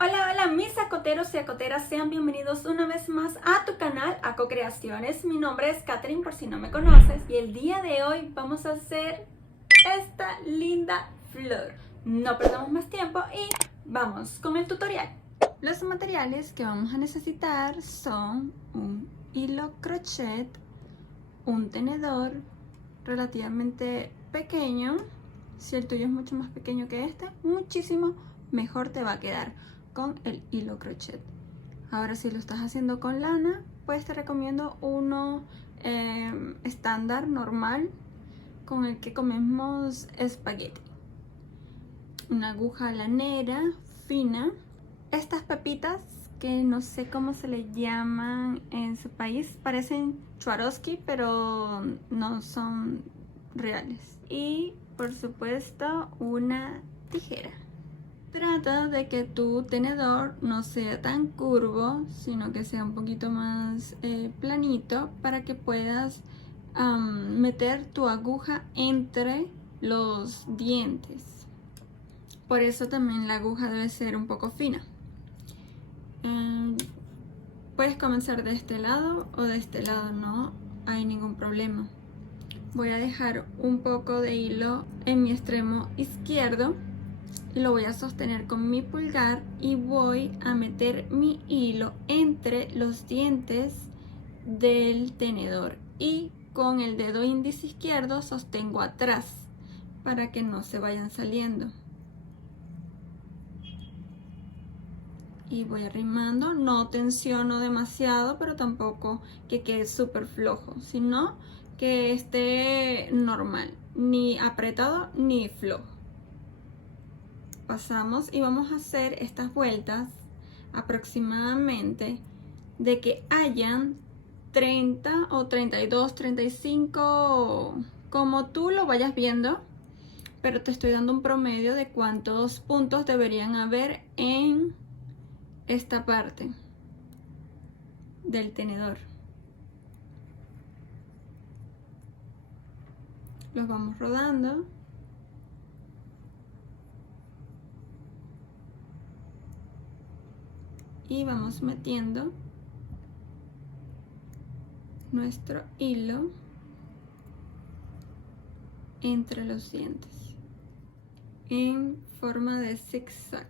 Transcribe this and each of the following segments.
Hola, hola mis acoteros y acoteras, sean bienvenidos una vez más a tu canal Aco Creaciones. Mi nombre es Katherine por si no me conoces y el día de hoy vamos a hacer esta linda flor. No perdamos más tiempo y vamos con el tutorial. Los materiales que vamos a necesitar son un hilo crochet, un tenedor relativamente pequeño. Si el tuyo es mucho más pequeño que este, muchísimo mejor te va a quedar con el hilo crochet. Ahora si lo estás haciendo con lana, pues te recomiendo uno estándar, normal, con el que comemos espagueti. Una aguja lanera fina. Estas pepitas, que no sé cómo se le llaman en su país, parecen Swarovski, pero no son reales. Y por supuesto una tijera. Trata de que tu tenedor no sea tan curvo, sino que sea un poquito más planito, para que puedas meter tu aguja entre los dientes. Por eso también la aguja debe ser un poco fina. Puedes comenzar de este lado o de este lado, no hay ningún problema. Voy a dejar un poco de hilo en mi extremo izquierdo. Lo voy a sostener con mi pulgar y voy a meter mi hilo entre los dientes del tenedor y con el dedo índice izquierdo sostengo atrás para que no se vayan saliendo. Y voy arrimando, no tensiono demasiado, pero tampoco que quede súper flojo, sino que esté normal, ni apretado ni flojo. Pasamos y vamos a hacer estas vueltas aproximadamente de que hayan 30 o 32, 35, como tú lo vayas viendo, pero te estoy dando un promedio de cuántos puntos deberían haber en esta parte del tenedor. Los vamos rodando. Y vamos metiendo nuestro hilo entre los dientes en forma de zigzag.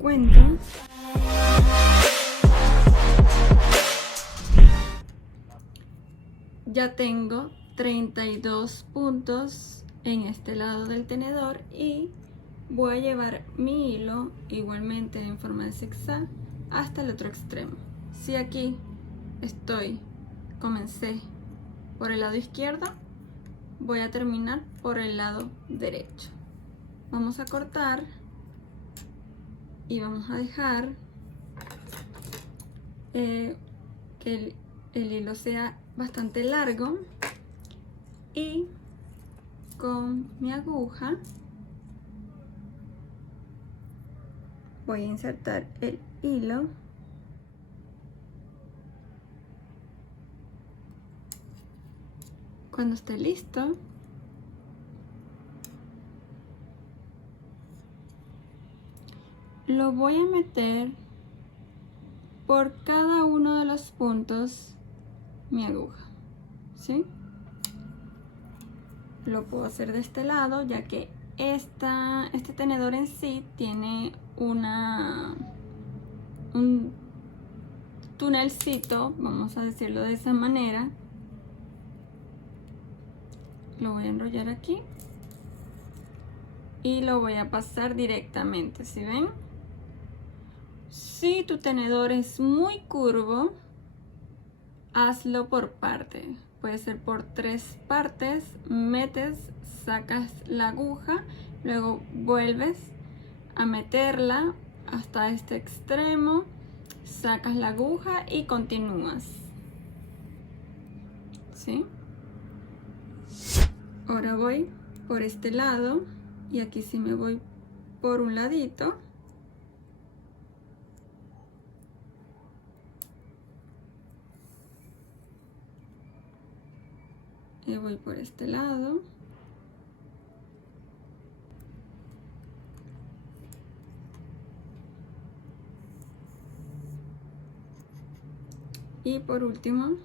Cuento. Ya tengo 32 puntos en este lado del tenedor y voy a llevar mi hilo igualmente en forma de zigzag hasta el otro extremo. Si aquí comencé por el lado izquierdo, voy a terminar por el lado derecho. Vamos a cortar y vamos a dejar que el hilo sea bastante largo y con mi aguja voy a insertar el hilo cuando esté listo. Lo voy a meter por cada uno de los puntos mi aguja, ¿sí? Lo puedo hacer de este lado, ya que este tenedor en sí tiene un tunelcito, vamos a decirlo de esa manera. Lo voy a enrollar aquí y lo voy a pasar directamente, ¿sí ven? Si tu tenedor es muy curvo, hazlo por parte. Puede ser por 3 partes. Metes, sacas la aguja, luego vuelves a meterla hasta este extremo, sacas la aguja y continúas, ¿sí? Ahora voy por este lado y aquí sí me voy por un ladito. y voy por este lado. Y por último,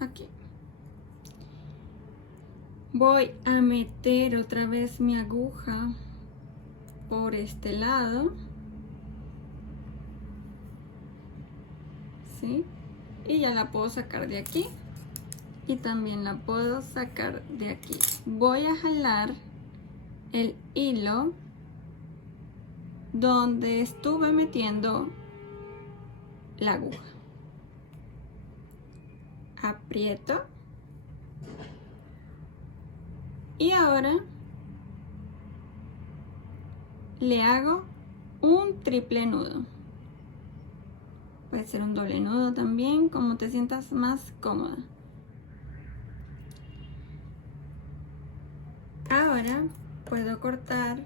aquí. Voy a meter otra vez mi aguja por este lado. ¿Sí? Y ya la puedo sacar de aquí. Y también la puedo sacar de aquí. Voy a jalar el hilo donde estuve metiendo la aguja. Aprieto. Y ahora le hago un triple nudo. Puede ser un doble nudo también, como te sientas más cómoda. Ahora puedo cortar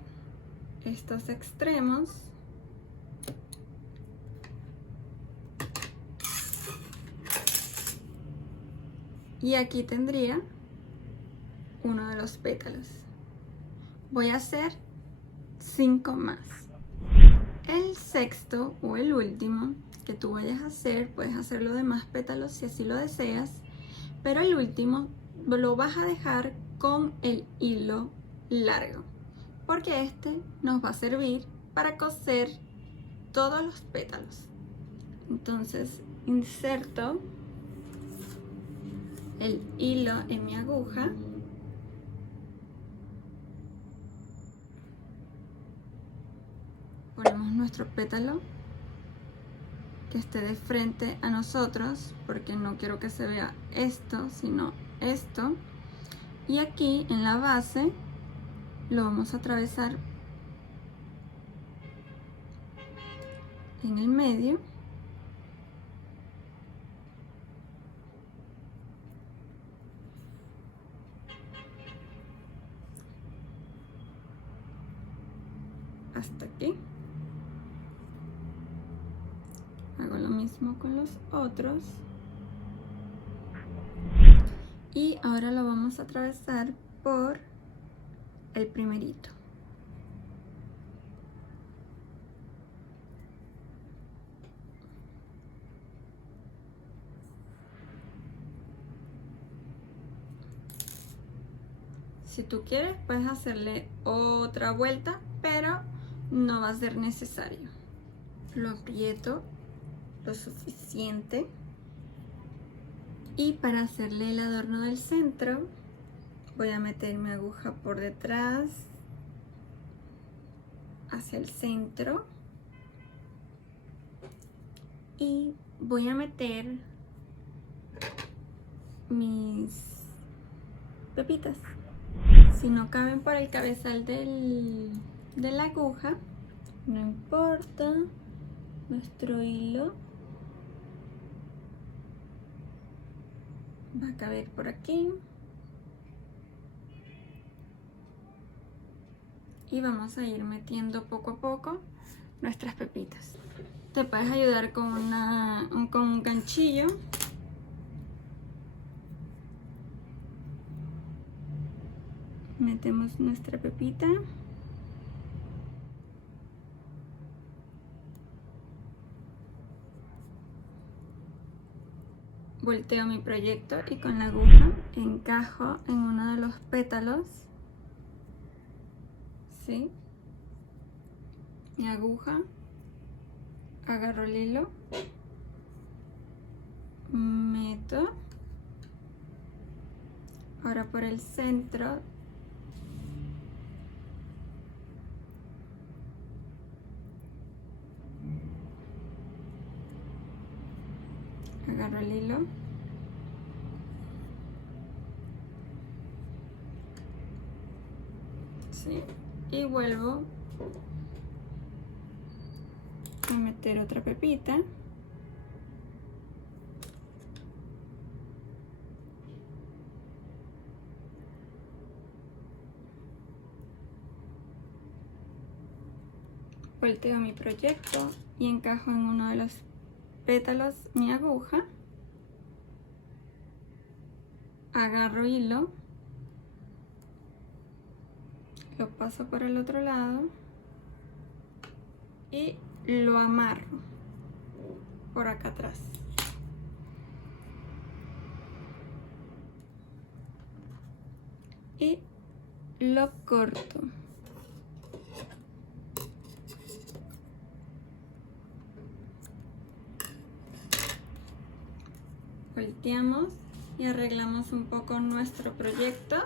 estos extremos. Y aquí tendría uno de los pétalos. Voy a hacer 5 más. El sexto o el último que tú vayas a hacer, puedes hacerlo de más pétalos si así lo deseas, pero el último lo vas a dejar con el hilo largo, porque este nos va a servir para coser todos los pétalos. Entonces inserto el hilo en mi aguja. Ponemos nuestro pétalo que esté de frente a nosotros, porque no quiero que se vea esto, sino esto. Y aquí en la base lo vamos a atravesar en el medio. Hasta aquí. Hago lo mismo con los otros. Y ahora lo vamos a atravesar por el primerito. Si tú quieres, puedes hacerle otra vuelta, pero no va a ser necesario. Lo aprieto lo suficiente. Y para hacerle el adorno del centro, voy a meter mi aguja por detrás, hacia el centro. Y voy a meter mis pepitas. Si no caben por el cabezal de la aguja, no importa, nuestro hilo va a caber por aquí. Y vamos a ir metiendo poco a poco nuestras pepitas. Te puedes ayudar con un ganchillo. Metemos nuestra pepita. Volteo mi proyecto y con la aguja encajo en uno de los pétalos. ¿Sí? Mi aguja, agarro el hilo, meto. Ahora por el centro agarro el hilo, ¿sí? Y vuelvo a meter otra pepita. Volteo mi proyecto y encajo en uno de los pétalos mi aguja, agarro hilo, lo paso por el otro lado y lo amarro por acá atrás. Y lo corto. Volteamos y arreglamos un poco nuestro proyecto.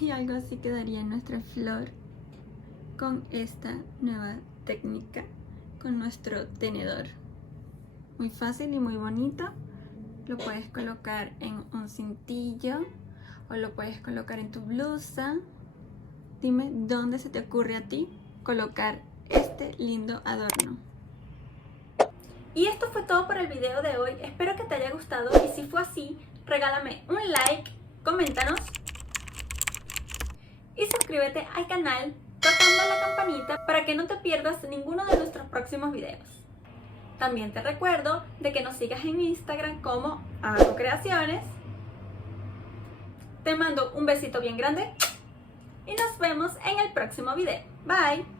Y algo así quedaría nuestra flor con esta nueva técnica, con nuestro tenedor. Muy fácil y muy bonito. Lo puedes colocar en un cintillo o lo puedes colocar en tu blusa. Dime dónde se te ocurre a ti colocar este lindo adorno. Y esto fue todo por el video de hoy. Espero que te haya gustado y si fue así, regálame un like, coméntanos y suscríbete al canal tocando la campanita para que no te pierdas ninguno de nuestros próximos videos. También te recuerdo de que nos sigas en Instagram como AcoCreaciones. Te mando un besito bien grande y nos vemos en el próximo video. Bye.